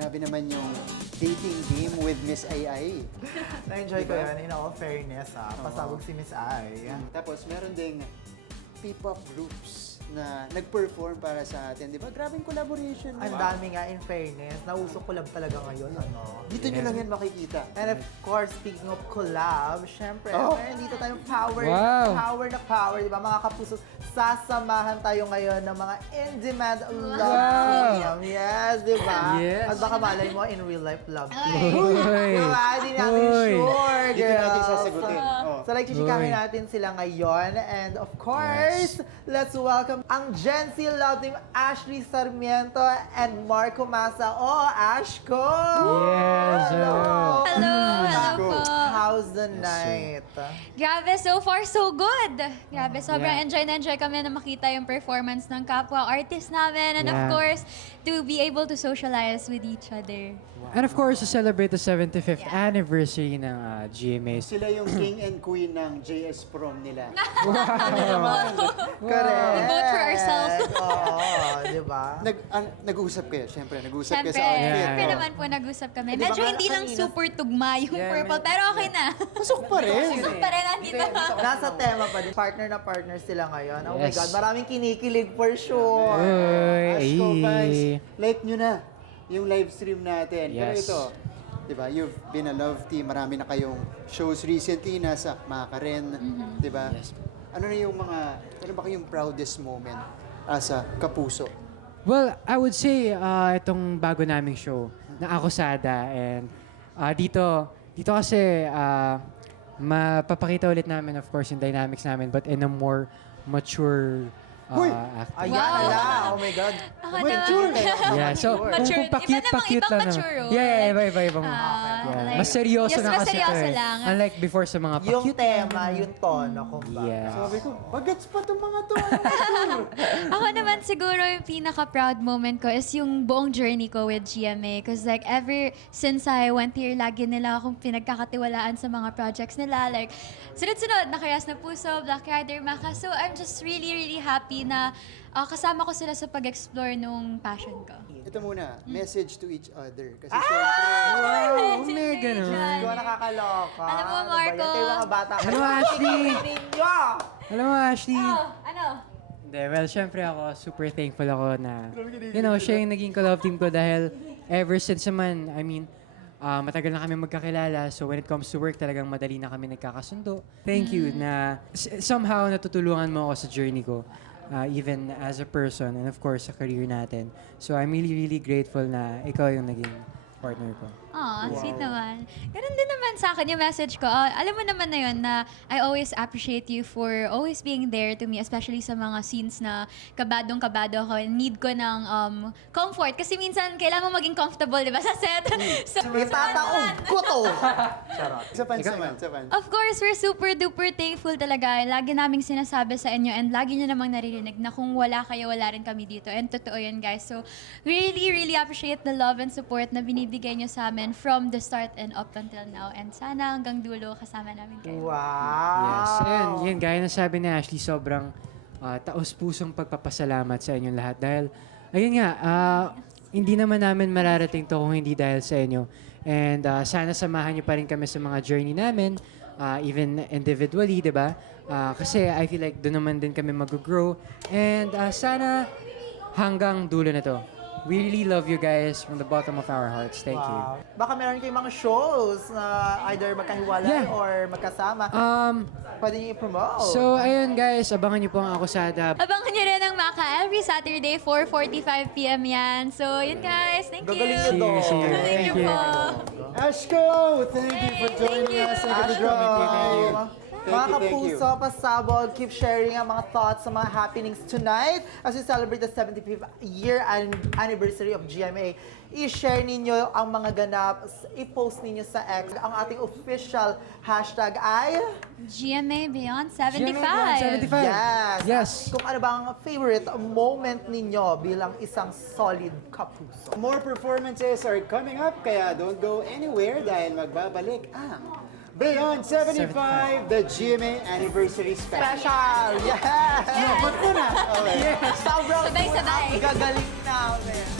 Grabe naman yung dating game with Miss Ai. Na-enjoy ko yan, in all fairness pasabog si Miss Ai. Tapos meron ding P-pop groups na nag-perform para sa atin. Di ba? Grabing collaboration. Ang dami nga, in fairness. Nausok collab talaga ngayon, ano? Dito nyo lang yan makikita. And of course, speaking of collab, syempre, Oh. meron dito tayong power, Wow. power, di ba mga kapuso? Sasamahan tayo ngayon ng mga in-demand love Wow. team. Yes, di ba? Yes. At baka malay mo, in real life love team. Uy. Di ba? Hindi natin Uy. sure, Dito natin girls. sasagutin. Oh. So like, chichikahin Uy. natin sila ngayon. And of course, let's welcome ang Gen Z Love Team, Ashley Sarmiento and Marco Masa. Oh, Ashko! Yes, Hello, hello po. How's the night? Grabe, so far so good. Grabe, sobrang enjoy na enjoy kami na makita yung performance ng kapwa artist namin. And of Yeah. course, to be able to socialize with each other. And of course, to celebrate the 75th anniversary ng GMA. Sila yung king and queen ng JS prom nila. Correct. We vote for ourselves. Oo, di ba? Nag-uusap kayo, syempre. Nag-uusap kayo Siyempre, sa outfit. siyempre Yeah. naman po nag-usap kami. Di ba Medyo nga hindi lang kanina- super tugma yung Yeah, purple, pero okay na. Pasok pa rin. Pasok pa rin nandito. Nasa tema pa din. Partner na partner sila ngayon. Oh my Yes. God, maraming kinikilig for sure. Ashko Uy, fans, ay. like nyo na yung live stream natin. Pero Yes. ito, di ba, you've been a love team. Marami na kayong shows recently. Nasa Makaren, di ba? Yes. Ano na yung ano ba kayong proudest moment as a kapuso? Well, I would say itong bago naming show na Akusada and dito kasi mapapakita ulit namin of course yung dynamics namin but in a more mature Huy! acting. Ayan Wow. ala, oh my God. Ako Mature. naman. Yeah, so Mature. kung pa-cute, Iba namang pa-cute ibang lang naman. mature, oh. Yeah, ibang. like- Mas seryoso Yes, na mas kasi ito seryoso eh. lang. Unlike before sa mga Yung pa-cute. tema, yung tono, kumbaga. Yeah. Sabi ko, bagets pa itong mga to. Ako naman siguro yung pinaka-proud moment ko is yung buong journey ko with GMA. Because like ever since I went here, lagi nila akong pinagkakatiwalaan sa mga projects nila. Like, sunod-sunod, Nakayas na Puso, Black Rider, Maka. So I'm just really, really happy na kasama ko sila sa pag-explore nung passion ko. Ito muna, message to each other. Kasi Ah! syempre, Wow, may ganun. Hindi ko nakakaloka. Alam mo, Ano ba Marco. yan? Kayo mga bata. Ano, Ashley? Ninyo! Alam mo, Ashley. Ano? Hindi, well, syempre ako, super thankful ako na, siya yung naging ka-love team ko dahil ever since naman, I mean, matagal na kami magkakilala. So when it comes to work, talagang madali na kami nagkakasundo. Thank you na somehow natutulungan mo ako sa journey ko. Even as a person and of course sa career natin. So I'm really, really grateful na ikaw yung naging partner ko. Aw, sweet naman. Ganun din naman sa akin yung message ko. Alam mo naman na yun na I always appreciate you for always being there to me, especially sa mga scenes na kabadong-kabado ako. Need ko ng comfort. Kasi minsan, kailangan mo maging comfortable, di ba, sa set? So, Itataog ko to! Charot. sa fans naman, sa fans. of course, we're super duper thankful talaga. Lagi naming sinasabi sa inyo and lagi nyo namang naririnig na kung wala kayo, wala rin kami dito. And totoo yun, guys. So, really, really appreciate the love and support na binibigay nyo sa amin from the start and up until now. And sana hanggang dulo kasama namin kayo. Wow! Yes. Ayun, yun, gaya na sabi ni Ashley, sobrang taos-pusong pagpapasalamat sa inyong lahat. Dahil, ayun nga, hindi naman namin mararating to kung hindi dahil sa inyo. And sana samahan niyo pa rin kami sa mga journey namin, even individually, di ba? Kasi I feel like doon naman din kami mag-grow. And sana hanggang dulo na to. We really love you guys from the bottom of our hearts. Thank you. Wow. Baka meron kayong mga shows na either magkahiwalay Yeah. or magkasama. Pwede niyo i-promote. So, ayun guys, abangan niyo po ang Akusada. Abangan nyo rin ang Maka every Saturday, 4:45 p.m. yan. So, yun guys. Thank you. Gagaling See nyo you, see you. Thank Thank you you. po. Ashko, thank you for joining us. Thank you for coming. Mga Thank you. kapuso, pasabog, keep sharing ang mga thoughts sa mga happenings tonight as we celebrate the 75th year anniversary of GMA. I-share ninyo ang mga ganap, i-post ninyo sa X. Ang ating official hashtag ay... GMA Beyond 75. GMA Beyond 75. Yes! Yes. Kung ano bang favorite moment ninyo bilang isang solid kapuso. More performances are coming up, kaya don't go anywhere dahil magbabalik ang Beyond 75, the GMA Anniversary Special. Special! Yes! Ba't na? Okay. Sobrang Sabay-sabay. gagaling namin.